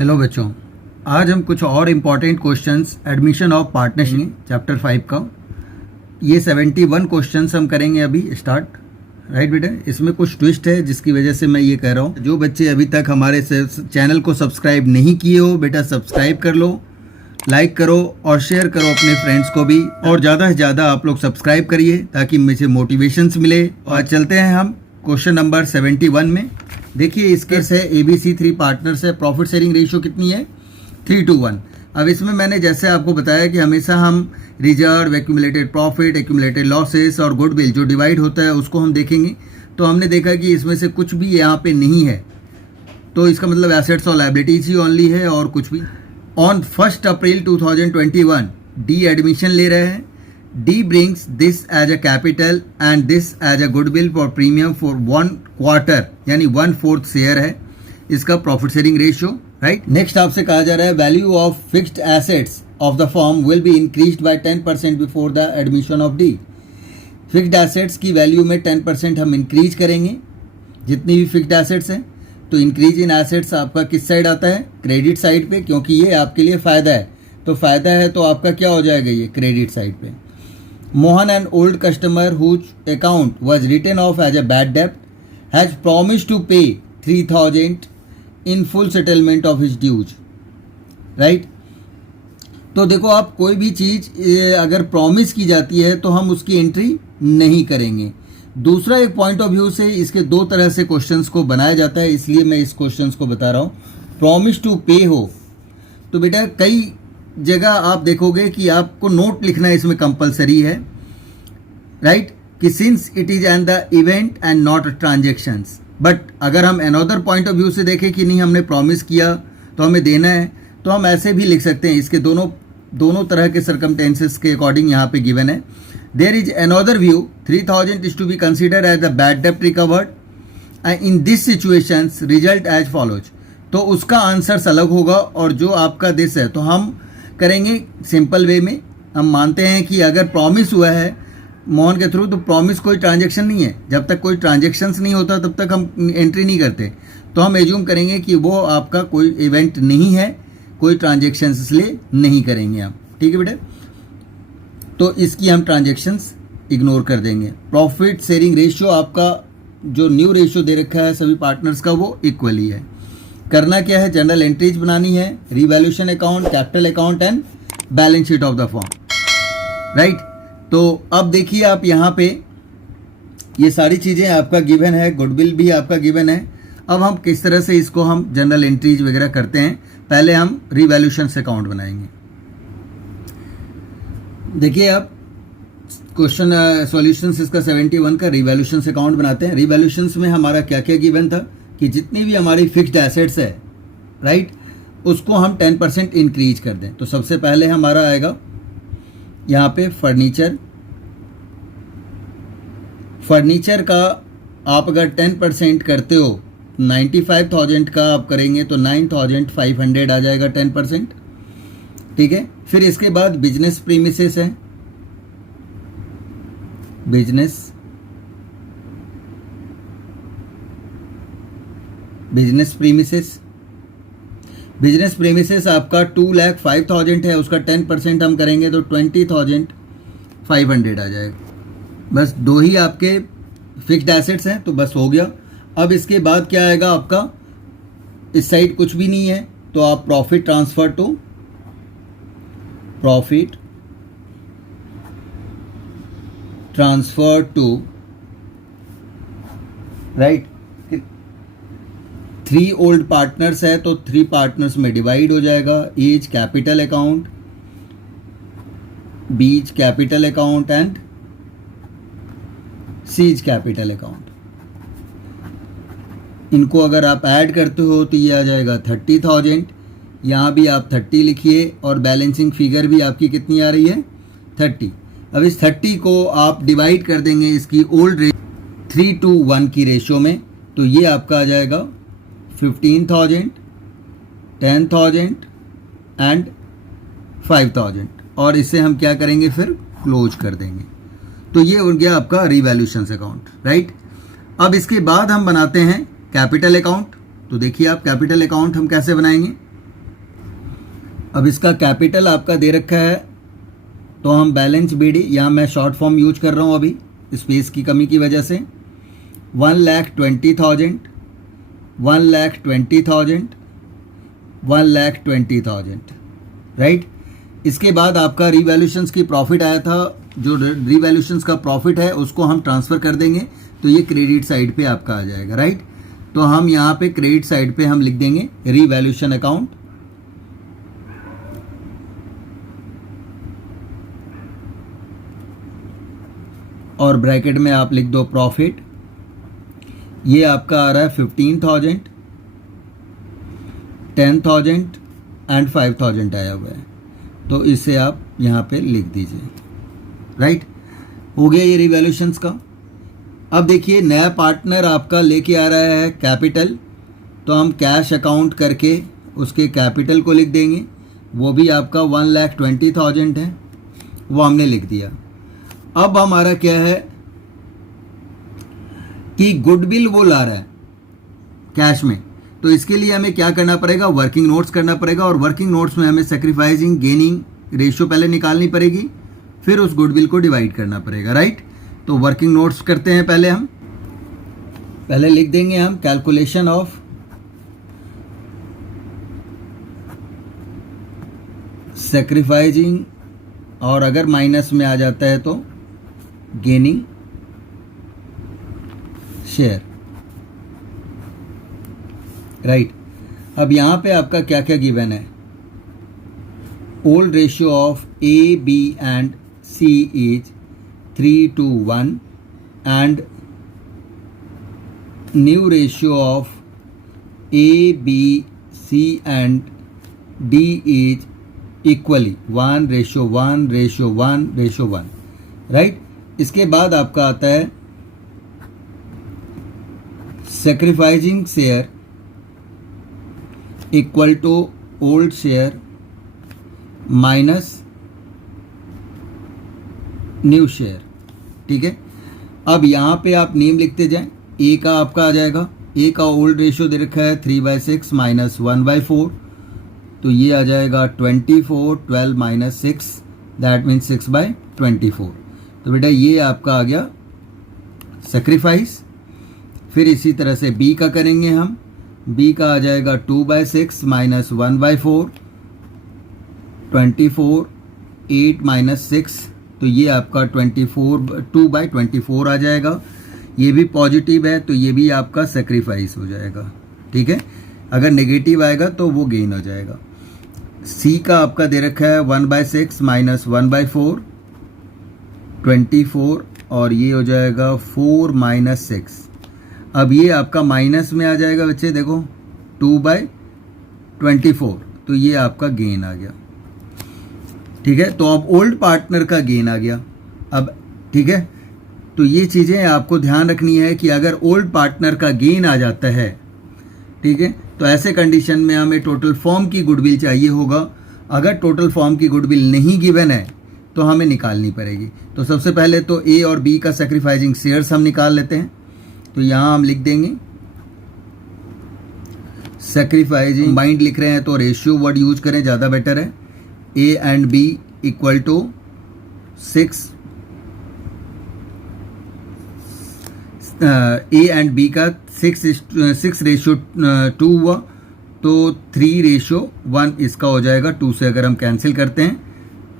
Hello बच्चों, आज हम कुछ और important questions admission of partnership chapter 5 का ये 71 क्वेश्चंस हम करेंगे अभी स्टार्ट। राइट बेटा, इसमें कुछ ट्विस्ट है जिसकी वजह से मैं ये कह रहा हूँ। जो बच्चे अभी तक हमारे चैनल को सब्सक्राइब नहीं किए हो बेटा सब्सक्राइब कर लो, लाइक करो और शेयर करो अपने फ्रेंड्स को भी, और ज़्यादा से ज़्यादा आप लोग सब्सक्राइब करिए ताकि मुझे मोटिवेशंस मिले। और चलते हैं हम क्वेश्चन नंबर 71 में। देखिए इसके से ABC 3 पार्टनर्स है, प्रॉफिट शेयरिंग रेशियो कितनी है 3:1। अब इसमें मैंने जैसे आपको बताया कि हमेशा हम reserve, accumulated profit, accumulated losses और गुडविल जो डिवाइड होता है उसको हम देखेंगे। तो हमने देखा कि इसमें से कुछ भी यहाँ पे नहीं है, तो इसका मतलब एसेट्स और लायबिलिटीज ही ओनली है और कुछ भी। ऑन 1 अप्रैल 2021 डी एडमिशन ले रहे हैं। D brings this as a capital and this as a goodwill for premium for 1 quarter, यानी 1/4 शेयर है इसका profit sharing ratio. Right, next आपसे कहा जा रहा है value of fixed assets of the firm will be increased by 10% before the admission of D. Fixed assets की value में 10% हम इंक्रीज करेंगे जितनी भी फिक्स्ड एसेट्स हैं। तो इंक्रीज इन एसेट्स आपका किस साइड आता है, क्रेडिट साइड पे, क्योंकि ये आपके लिए फ़ायदा है। तो फ़ायदा है तो आपका क्या हो जाएगा, ये क्रेडिट साइड पे। Mohan an old customer whose account was written off as a bad डेप्ट has promise to pay 3,000 in full settlement of his dues. Right, तो देखो आप कोई भी चीज़ अगर प्रॉमिस की जाती है तो हम उसकी एंट्री नहीं करेंगे। दूसरा एक पॉइंट ऑफ व्यू से इसके दो तरह से क्वेश्चंस को बनाया जाता है, इसलिए मैं इस क्वेश्चंस को बता रहा हूँ। प्रॉमिस टू पे हो तो बेटा कई जगह आप देखोगे कि आपको नोट लिखना इसमें कंपलसरी है। राइट, कि since it is and the event and not transactions. But अगर हम अनदर पॉइंट ऑफ व्यू से देखें कि नहीं हमने प्रॉमिस किया तो हमें देना है, तो हम ऐसे भी लिख सकते हैं। इसके दोनों तरह के सर्कमटेंसेस के अकॉर्डिंग यहाँ पे गिवन है। There is another view 3,000 is to be considered as the bad डेप्ट recovered and in this situations result as follows. तो उसका आंसर्स अलग होगा और जो आपका दिस है तो हम करेंगे सिंपल वे में। हम मानते हैं कि अगर प्रॉमिस हुआ है मोहन के थ्रू तो प्रॉमिस कोई ट्रांजेक्शन नहीं है। जब तक कोई ट्रांजेक्शन्स नहीं होता तब तक हम एंट्री नहीं करते। तो हम एज्यूम करेंगे कि वो आपका कोई इवेंट नहीं है, कोई ट्रांजेक्शन्स इसलिए नहीं करेंगे आप। ठीक है बेटा, तो इसकी हम ट्रांजेक्शन्स इग्नोर कर देंगे। प्रॉफिट शेयरिंग रेशियो आपका जो न्यू रेशियो दे रखा है सभी पार्टनर्स का वो इक्वल ही है। करना क्या है, जनरल एंट्रीज बनानी है, revaluation account, capital account and balance sheet of the firm. Right, तो अब देखिए आप यहाँ पे ये सारी चीज़ें आपका गिवन है, गुडविल भी आपका गिवन है। अब हम किस तरह से इसको हम जनरल एंट्रीज वगैरह करते हैं, पहले हम रिवैल्यूएशन अकाउंट बनाएंगे। देखिए आप क्वेश्चन सॉल्यूशंस इसका 71 का रिवैल्यूएशन अकाउंट बनाते हैं। रिवैल्यूएशंस में हमारा क्या क्या गिवन था कि जितनी भी हमारी फिक्स्ड एसेट्स है राइट उसको हम 10% इंक्रीज कर दें। तो सबसे पहले हमारा आएगा यहाँ पे फर्नीचर का आप अगर 10% करते हो 95,000 का आप करेंगे तो 9,500 आ जाएगा 10%। ठीक है, फिर इसके बाद बिजनेस प्रीमिसेस है, बिजनेस प्रीमिसेस आपका 2,05,000 है, उसका 10% हम करेंगे तो 20,500 आ जाएगा। बस दो ही आपके फिक्स्ड एसेट्स हैं तो बस हो गया। अब इसके बाद क्या आएगा आपका, इस साइड कुछ भी नहीं है तो आप profit transfer to right 3 old partners है तो 3 पार्टनर्स में डिवाइड हो जाएगा। Each capital account, B's capital account and C's capital account. इनको अगर आप ऐड करते हो तो ये आ जाएगा 30,000। यहाँ भी आप 30 लिखिए और बैलेंसिंग फिगर भी आपकी कितनी आ रही है 30। अब इस 30 को आप डिवाइड कर देंगे इसकी ओल्ड 3:1 की रेशियो में, तो ये आपका आ जाएगा 15,000, 10,000 एंड 5,000 और इसे हम क्या करेंगे फिर क्लोज कर देंगे। तो ये हो गया आपका रिवैल्यूएशन अकाउंट। राइट, अब इसके बाद हम बनाते हैं कैपिटल अकाउंट। तो देखिए आप कैपिटल अकाउंट हम कैसे बनाएंगे। अब इसका कैपिटल आपका दे रखा है, तो हम बैलेंस BD, यहाँ मैं शॉर्ट फॉर्म यूज कर रहा हूँ अभी स्पेस की कमी की वजह से, 1,20,000, 1,20,000, 1,20,000, राइट। इसके बाद आपका रिवैल्यूशंस की प्रॉफिट आया था, जो रिवैल्यूशंस का प्रॉफिट है उसको हम ट्रांसफ़र कर देंगे, तो ये क्रेडिट साइड पे आपका आ जाएगा, राइट। तो हम यहाँ पे क्रेडिट साइड पे हम लिख देंगे रिवैल्यूशन अकाउंट, और ब्रैकेट में आप लिख दो प्रॉफिट। ये आपका आ रहा है 15,000, 10,000 एंड 5,000 आया हुआ है, तो इसे आप यहाँ पे लिख दीजिए, राइट। हो गया ये रिवैल्यूशंस का। अब देखिए नया पार्टनर आपका लेके आ रहा है कैपिटल, तो हम कैश अकाउंट करके उसके कैपिटल को लिख देंगे, वो भी आपका 1,20,000 है, वो हमने लिख दिया। अब हमारा क्या है कि गुडविल वो ला रहा है कैश में, तो इसके लिए हमें क्या करना पड़ेगा, वर्किंग नोट्स करना पड़ेगा, और वर्किंग नोट्स में हमें सैक्रिफाइसिंग गेनिंग रेशियो पहले निकालनी पड़ेगी, फिर उस गुडविल को डिवाइड करना पड़ेगा, राइट। तो वर्किंग नोट्स करते हैं पहले हम, पहले लिख देंगे हम कैलकुलेशन ऑफ सैक्रिफाइसिंग, और अगर माइनस में आ जाता है तो गेनिंग शेयर, राइट। अब यहां पे आपका क्या क्या गिवन है, old ratio of A, B and C is 3:1 and new ratio of A, B, C and D is equally 1:1:1:1, right. इसके बाद आपका आता है sacrificing share equal to old share minus new share, ठीक है। अब यहाँ पे आप नेम लिखते जाएं, ए का आपका आ जाएगा, ए का ओल्ड रेशियो दे रखा है 3/6 माइनस 1/4, तो ये आ जाएगा 24, 12 माइनस 6, दैट मीन्स 6/24। तो बेटा ये आपका आ गया सैक्रिफाइस। फिर इसी तरह से बी का करेंगे हम, बी का आ जाएगा 2/6 माइनस 1/4, 24, 8 माइनस 6, तो ये आपका 2/24 आ जाएगा। ये भी पॉजिटिव है तो ये भी आपका सैक्रिफाइस हो जाएगा, ठीक है। अगर नेगेटिव आएगा तो वो गेन हो जाएगा। सी का आपका दे रखा है 1/6 माइनस 1/4, 24, और ये हो जाएगा 4 माइनस 6। अब ये आपका माइनस में आ जाएगा बच्चे, देखो 2/24, तो ये आपका गेन आ गया, ठीक है। तो अब ओल्ड पार्टनर का गेन आ गया अब, ठीक है। तो ये चीज़ें आपको ध्यान रखनी है कि अगर ओल्ड पार्टनर का गेन आ जाता है, ठीक है, तो ऐसे कंडीशन में हमें टोटल फॉर्म की गुडविल चाहिए होगा। अगर टोटल फॉर्म की गुडविल नहीं गिवन है तो हमें निकालनी पड़ेगी। तो सबसे पहले तो ए और बी का सैक्रिफाइसिंग शेयर्स हम निकाल लेते हैं। तो यहाँ हम लिख देंगे सैक्रिफाइसिंग, बाइंड लिख रहे हैं तो रेशियो वर्ड यूज करें, ज़्यादा बेटर है। A and B equal to 6, A and B का 6:2 हुआ, तो 3:1 इसका हो जाएगा। 2 से अगर हम कैंसिल करते हैं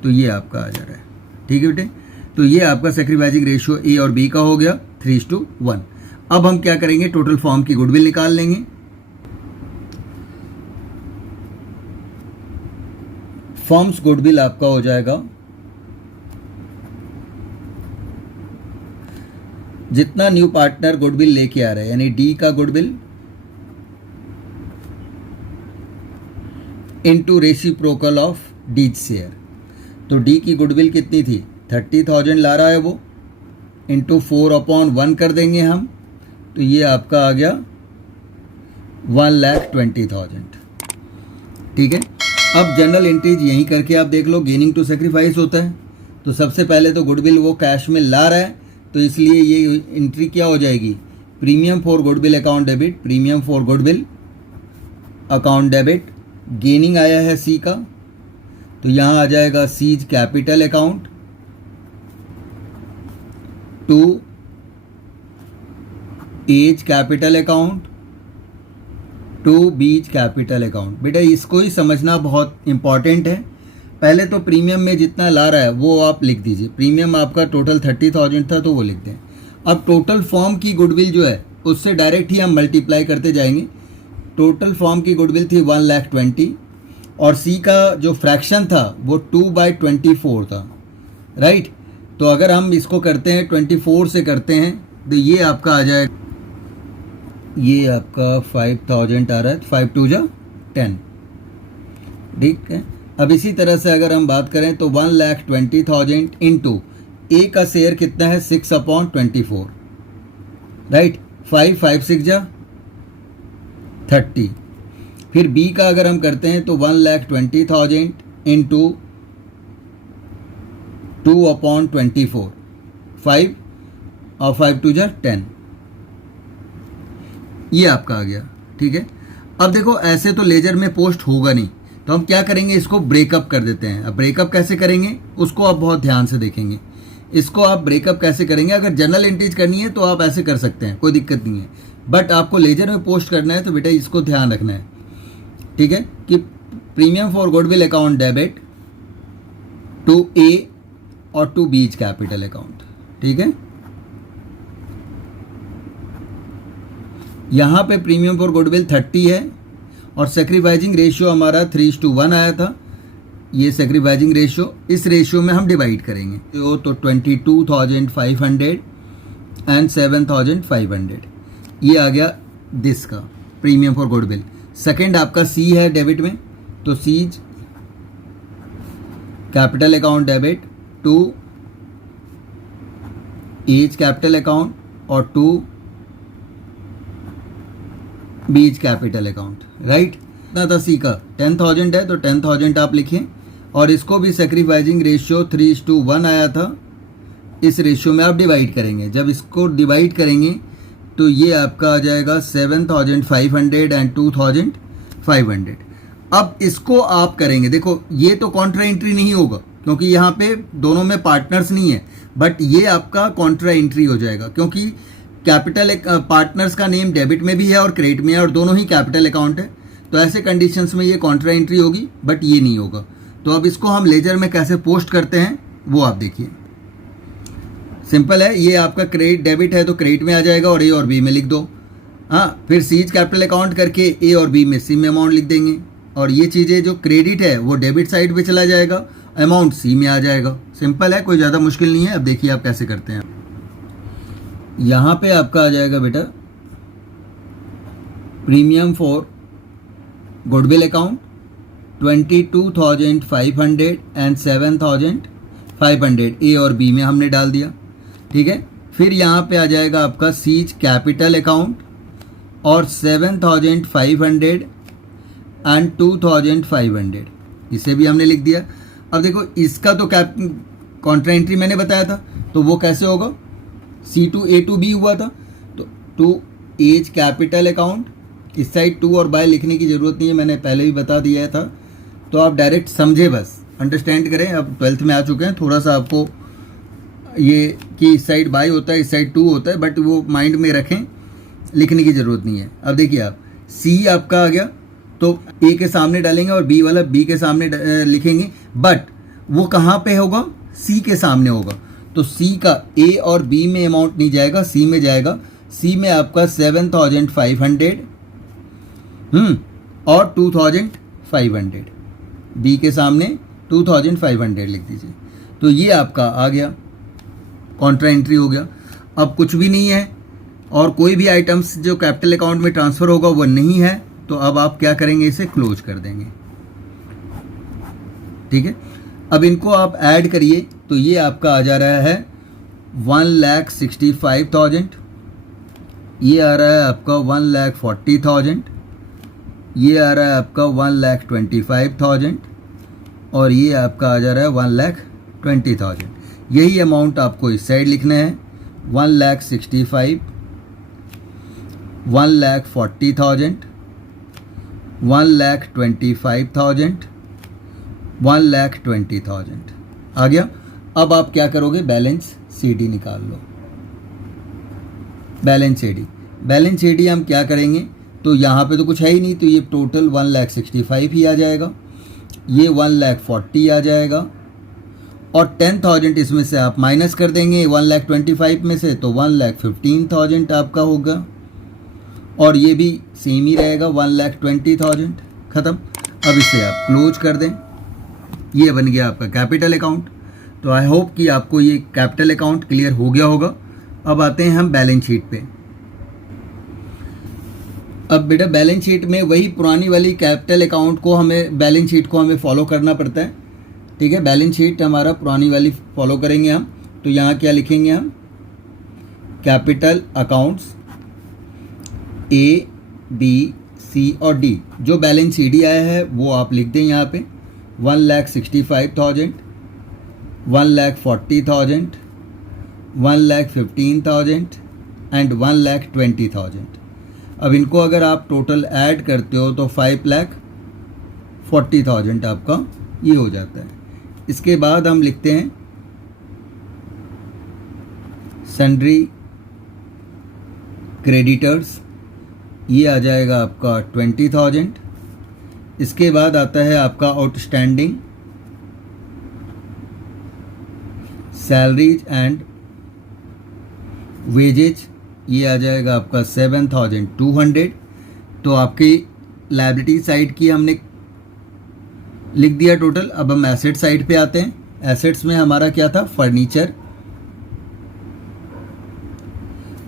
तो ये आपका आ जा रहा है, ठीक है बेटे। तो ये आपका सैक्रिफाइसिंग रेशियो ए और बी का हो गया 3:1। अब हम क्या करेंगे, टोटल फॉर्म की गुडविल निकाल लेंगे। फॉर्म्स गुडविल आपका हो जाएगा जितना न्यू पार्टनर गुडविल लेके आ रहा है, यानी डी का goodwill into reciprocal of D share. तो डी की गुडविल कितनी थी, 30,000 ला रहा है वो, इंटू 4/1 कर देंगे हम, तो ये आपका आ गया 1,20,000, ठीक है। अब जनरल एंट्रीज यहीं करके आप देख लो, गेनिंग टू सैक्रिफाइस होता है। तो सबसे पहले तो गुडविल वो कैश में ला रहा है, तो इसलिए ये एंट्री क्या हो जाएगी, premium for goodwill account debit, premium for goodwill account debit. Gaining आया है सी का तो यहाँ आ जाएगा C's capital account to A's capital account to B's capital account. बेटा इसको ही समझना बहुत इंपॉर्टेंट है। पहले तो प्रीमियम में जितना ला रहा है वो आप लिख दीजिए। प्रीमियम आपका टोटल 30,000 था तो वो लिख दें। अब टोटल फॉर्म की गुडविल जो है उससे डायरेक्ट ही हम मल्टीप्लाई करते जाएंगे। टोटल फॉर्म की गुडविल थी 1,20,000 और सी का जो फ्रैक्शन था वो 2/24 था, राइट। तो अगर हम इसको करते हैं 24 से करते हैं तो ये आपका आ जाएगा, ये आपका 5,000 आ रहा है, 5 2 जा 10, ठीक है। अब इसी तरह से अगर हम बात करें तो 1,20,000 इंटू ए का शेयर कितना है 6/24, राइट। 5 6 जा 30। फिर बी का अगर हम करते हैं तो 1,20,000 इंटू 2/24, 5 और 5 2 जा 10, ये आपका आ गया, ठीक है। अब देखो ऐसे तो लेजर में पोस्ट होगा नहीं, तो हम क्या करेंगे, इसको ब्रेकअप कर देते हैं। अब ब्रेकअप कैसे करेंगे उसको आप बहुत ध्यान से देखेंगे। इसको आप ब्रेकअप कैसे करेंगे, अगर जनरल एंट्रीज करनी है तो आप ऐसे कर सकते हैं, कोई दिक्कत नहीं है। बट आपको लेजर में पोस्ट करना है तो बेटा इसको ध्यान रखना है, ठीक है, कि premium for goodwill account debit to A और टू बीच कैपिटल अकाउंट, ठीक है। यहाँ पे प्रीमियम फॉर गुडविल 30 है और सेक्रीफाइजिंग रेशियो हमारा 3:1 आया था। ये सेक्रीफाइजिंग रेशियो, इस रेशियो में हम डिवाइड करेंगे तो 22,500 एंड 7,500, ये आ गया दिस का प्रीमियम फॉर गुडविल। सेकेंड आपका सी है डेबिट में, तो C's capital account debit to A's capital account और to B's capital account, right. इतना था सी का 10,000 है तो 10,000 आप लिखें और इसको भी सेक्रीफाइजिंग रेशियो 3:1 आया था, इस रेशियो में आप डिवाइड करेंगे। जब इसको डिवाइड करेंगे तो ये आपका आ जाएगा 7,500 एंड 2,500। अब इसको आप करेंगे, देखो ये तो कॉन्ट्रा एंट्री नहीं होगा क्योंकि यहाँ पे दोनों में पार्टनर्स नहीं है, बट ये आपका कॉन्ट्रा एंट्री हो जाएगा क्योंकि कैपिटल पार्टनर्स का नेम डेबिट में भी है और क्रेडिट में है और दोनों ही कैपिटल अकाउंट है। तो ऐसे कंडीशंस में ये कॉन्ट्रा एंट्री होगी, बट ये नहीं होगा। तो अब इसको हम लेजर में कैसे पोस्ट करते हैं वो आप देखिए, सिंपल है। ये आपका क्रेडिट डेबिट है तो क्रेडिट में आ जाएगा और ए और बी में लिख दो। हाँ, फिर सीज कैपिटल अकाउंट करके ए और बी में सी में अमाउंट लिख देंगे और ये चीज़ें जो क्रेडिट है वो डेबिट साइड पे चला जाएगा, अमाउंट सी में आ जाएगा। सिंपल है, कोई ज़्यादा मुश्किल नहीं है। अब देखिए आप कैसे करते हैं। यहाँ पे आपका आ जाएगा बेटा premium for goodwill account 22,500 and 7,500 ए और बी में हमने डाल दिया, ठीक है। फिर यहाँ पे आ जाएगा आपका सीज कैपिटल अकाउंट और 7,500 एंड 2,500, इसे भी हमने लिख दिया। अब देखो इसका तो कॉन्ट्रा एंट्री मैंने बताया था, तो वो कैसे होगा, C2A to B हुआ था तो टू एज कैपिटल अकाउंट, इस साइड 2 और बाय लिखने की ज़रूरत नहीं है, मैंने पहले भी बता दिया था। तो आप डायरेक्ट समझे, बस अंडरस्टैंड करें। अब 12th में आ चुके हैं, थोड़ा सा आपको ये कि इस साइड बाय होता है इस साइड 2 होता है, बट वो माइंड में रखें, लिखने की ज़रूरत नहीं है। अब देखिए आप C आपका आ गया तो A के सामने डालेंगे और B वाला B के सामने लिखेंगे, बट वो कहाँ पे होगा, C के सामने होगा। तो C का A और B में अमाउंट नहीं जाएगा, C में जाएगा। C में आपका 7,500 और 2,500, B के सामने 2,500 लिख दीजिए। तो ये आपका आ गया, कॉन्ट्रा एंट्री हो गया। अब कुछ भी नहीं है और कोई भी आइटम्स जो कैपिटल अकाउंट में ट्रांसफ़र होगा वो नहीं है, तो अब आप क्या करेंगे, इसे क्लोज कर देंगे, ठीक है। अब इनको आप ऐड करिए तो ये आपका आ जा रहा है 1,65,000, ये आ रहा है आपका 1,40,000, ये आ रहा है आपका 1,25,000 और ये आपका आ जा रहा है 1,20,000। यही अमाउंट आपको इस साइड लिखना है, 1,65,000, 1,40,000, 1,25,000 1,20,000 आ गया। अब आप क्या करोगे, बैलेंस CD निकाल लो। बैलेंस CD हम क्या करेंगे, तो यहाँ पे तो कुछ है ही नहीं, तो ये टोटल 1,65,000 ही आ जाएगा, ये 1,40,000 आ जाएगा, और 10,000 इसमें से आप माइनस कर देंगे 1,25,000 में से, तो 1,15,000 आपका होगा, और ये भी सेम ही रहेगा 1,20,000। ख़त्म। अब इसे आप क्लोज कर दें। ये बन गया आपका कैपिटल अकाउंट। तो आई होप कि आपको ये कैपिटल अकाउंट क्लियर हो गया होगा। अब आते हैं हम बैलेंस शीट पे। अब बेटा बैलेंस शीट में वही पुरानी वाली कैपिटल अकाउंट को बैलेंस शीट को हमें फॉलो करना पड़ता है। ठीक है, बैलेंस शीट हमारा पुरानी वाली फॉलो करेंगे हम। तो यहाँ क्या लिखेंगे हम, capital accounts A, B, C और D। जो बैलेंस CD आया है वो आप लिख दें यहाँ पे, 1,65,000, 1,40,000, 1,15,000 एंड 1,20,000। अब इनको अगर आप टोटल ऐड करते हो तो 5,40,000 आपका ये हो जाता है। इसके बाद हम लिखते हैं सन्ड्री क्रेडिटर्स, ये आ जाएगा आपका 20,000। इसके बाद आता है आपका आउटस्टैंडिंग सैलरीज एंड वेजेज, ये आ जाएगा आपका 7,200। तो आपकी लायबिलिटी साइड की हमने लिख दिया टोटल। अब हम एसेट साइड पे आते हैं। एसेट्स में हमारा क्या था,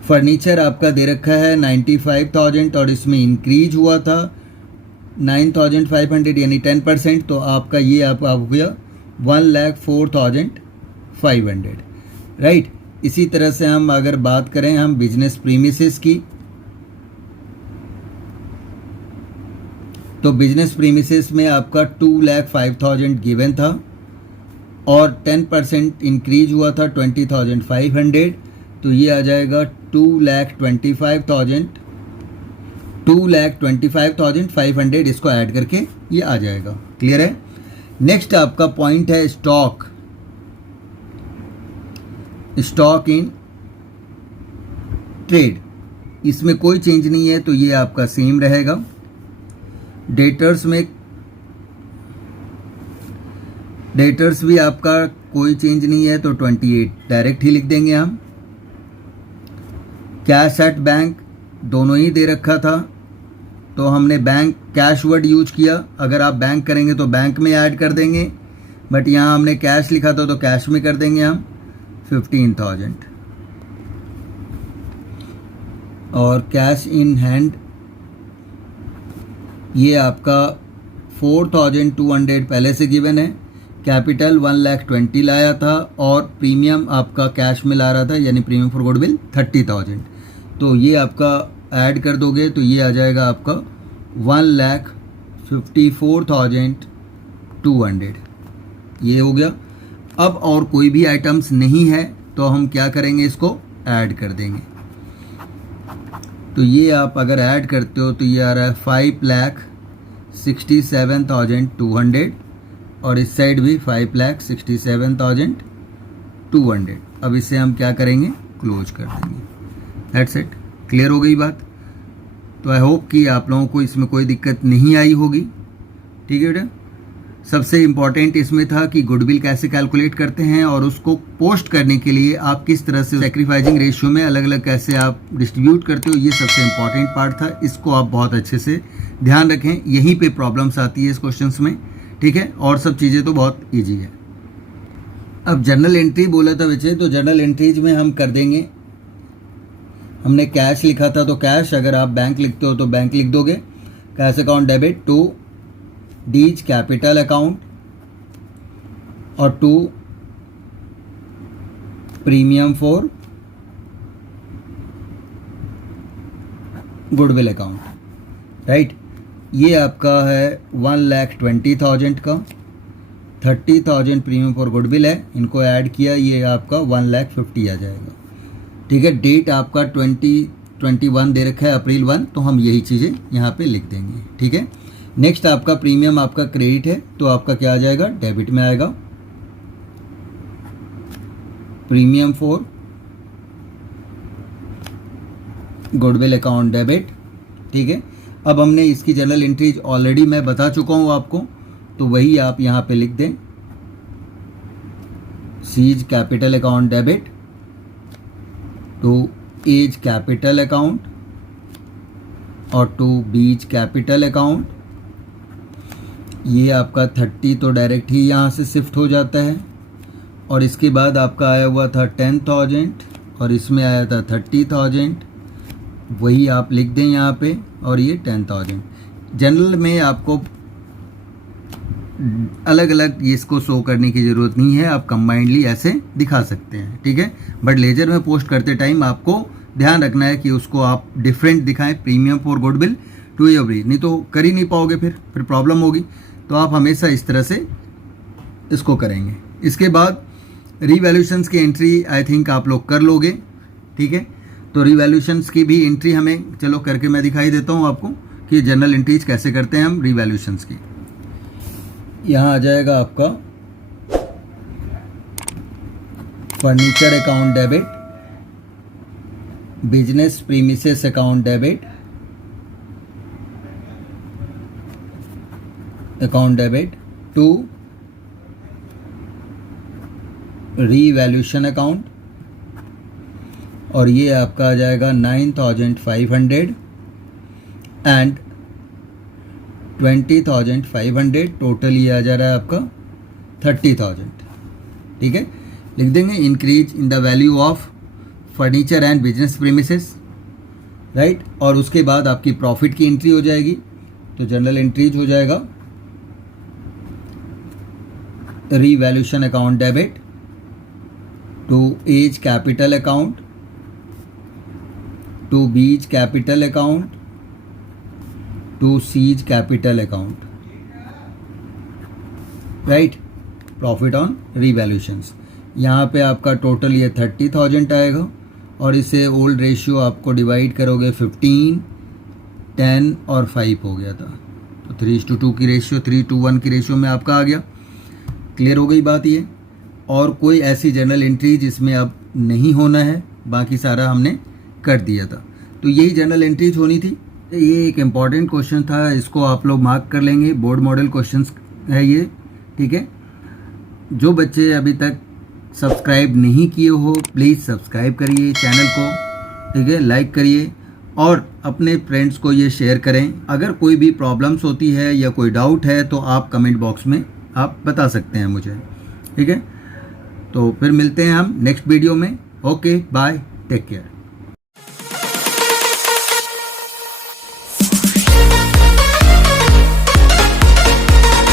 फर्नीचर आपका दे रखा है 95,000 और इसमें इंक्रीज हुआ था 9,500 यानी 10%। तो आपका ये आप हो गया 1,04,500, राइट। इसी तरह से हम अगर बात करें हम बिजनेस प्रीमिसेस की, तो बिजनेस प्रीमिसेस में आपका 2,05,000 गिवन था और 10% इंक्रीज हुआ था 20,500। तो ये आ जाएगा 2,25,500, इसको ऐड करके ये आ जाएगा। क्लियर है। नेक्स्ट आपका पॉइंट है स्टॉक इन ट्रेड। इसमें कोई चेंज नहीं है तो ये आपका सेम रहेगा। डेटर्स भी आपका कोई चेंज नहीं है तो 28 डायरेक्ट ही लिख देंगे हम। कैश एट बैंक दोनों ही दे रखा था तो हमने बैंक कैश वर्ड यूज किया। अगर आप बैंक करेंगे तो बैंक में ऐड कर देंगे, बट यहाँ हमने कैश लिखा था तो कैश में कर देंगे हम 15,000। और कैश इन हैंड ये आपका 4,200 पहले से गिवन है। कैपिटल 1,20,000 लाया था और प्रीमियम आपका कैश में ला रहा था यानी प्रीमियम फॉर गुडविल 30,000। तो ये आपका ऐड कर दोगे तो ये आ जाएगा आपका 1,54,200। ये हो गया। अब और कोई भी आइटम्स नहीं है तो हम क्या करेंगे, इसको ऐड कर देंगे। तो ये आप अगर ऐड करते हो तो ये आ रहा है 5,67,200 और इस साइड भी 5,67,200। अब इसे हम क्या करेंगे, क्लोज कर देंगे। That's it. क्लियर हो गई बात। तो आई होप कि आप लोगों को इसमें कोई दिक्कत नहीं आई होगी। ठीक है बेटा। सबसे इम्पॉर्टेंट इसमें था कि गुडविल कैसे कैलकुलेट करते हैं और उसको पोस्ट करने के लिए आप किस तरह से सैक्रिफाइसिंग रेशियो में अलग अलग कैसे आप डिस्ट्रीब्यूट करते हो, ये सबसे इम्पॉर्टेंट पार्ट था। इसको आप बहुत अच्छे से ध्यान रखें, यहीं पे प्रॉब्लम्स आती है इस क्वेश्चंस में। ठीक है, और सब चीज़ें तो बहुत ईजी है। अब जर्नल एंट्री बोला था बच्चे, तो जर्नल एंट्रीज में हम कर देंगे। हमने कैश लिखा था तो कैश, अगर आप बैंक लिखते हो तो बैंक लिख दोगे। Cash account debit to D's capital account और to premium for goodwill account, right. ये आपका है 1,20,000 का, 30,000 प्रीमियम फॉर गुडविल है, इनको ऐड किया, ये आपका 1,50,000 आ जाएगा। ठीक है। डेट आपका 2021 दे रखा है, अप्रैल 1, तो हम यही चीज़ें यहाँ पे लिख देंगे। ठीक है। नेक्स्ट आपका प्रीमियम आपका क्रेडिट है तो आपका क्या आ जाएगा, डेबिट में आएगा। Premium for goodwill account debit, ठीक है। अब हमने इसकी जर्नल एंट्रीज ऑलरेडी मैं बता चुका हूँ आपको, तो वही आप यहाँ पे लिख दें, C's capital account debit to A's capital account और टू बीज कैपिटल अकाउंट। ये आपका 30 तो डायरेक्ट ही यहाँ से शिफ्ट हो जाता है, और इसके बाद आपका आया हुआ था 10,000 और इसमें आया था 30,000, वही आप लिख दें यहाँ पे, और ये 10,000। जनरल में आपको अलग अलग इसको शो करने की ज़रूरत नहीं है, आप कंबाइंडली ऐसे दिखा सकते हैं, ठीक है। बट लेजर में पोस्ट करते टाइम आपको ध्यान रखना है कि उसको आप डिफरेंट दिखाएं, premium for goodwill to every, नहीं तो कर ही नहीं पाओगे, फिर प्रॉब्लम होगी। तो आप हमेशा इस तरह से इसको करेंगे। इसके बाद रीवैल्यूशंस की एंट्री आई थिंक आप लोग कर लोगे, ठीक है। तो रीवैल्यूशंस की भी एंट्री हमें चलो करके मैं दिखाई देता हूँ आपको कि जनरल एंट्रीज कैसे करते हैं हम रीवैल्यूशंस की। यहाँ आ जाएगा आपका furniture account debit, business premises account debit, account debit to revaluation account, और ये आपका आ जाएगा 9,500 एंड 20,500, टोटल ये आ जा रहा है आपका 30,000, ठीक है। लिख देंगे increase in the value of furniture and business premises, right. और उसके बाद आपकी प्रॉफिट की एंट्री हो जाएगी, तो जनरल एंट्रीज हो जाएगा revaluation account debit to A's capital account to B's capital account to C's capital account, right. Profit on revaluations, यहाँ पे आपका टोटल ये 30,000 आएगा, और इसे ओल्ड रेशियो आपको डिवाइड करोगे 15, 10 और 5 हो गया था, तो 3:2 की रेशियो, 3:1 की रेशियो में आपका आ गया। क्लियर हो गई बात ये। और कोई ऐसी जर्नल एंट्री जिसमें अब नहीं होना है, बाकी सारा हमने कर दिया था, तो यही जर्नल एंट्रीज होनी थी। ये एक इम्पॉर्टेंट क्वेश्चन था, इसको आप लोग मार्क कर लेंगे, बोर्ड मॉडल क्वेश्चंस है ये, ठीक है। जो बच्चे अभी तक सब्सक्राइब नहीं किए हो प्लीज़ सब्सक्राइब करिए चैनल को, ठीक है, लाइक करिए और अपने फ्रेंड्स को ये शेयर करें। अगर कोई भी प्रॉब्लम्स होती है या कोई डाउट है तो आप कमेंट बॉक्स में आप बता सकते हैं मुझे, ठीक है। तो फिर मिलते हैं हम नेक्स्ट वीडियो में। Okay bye, take care.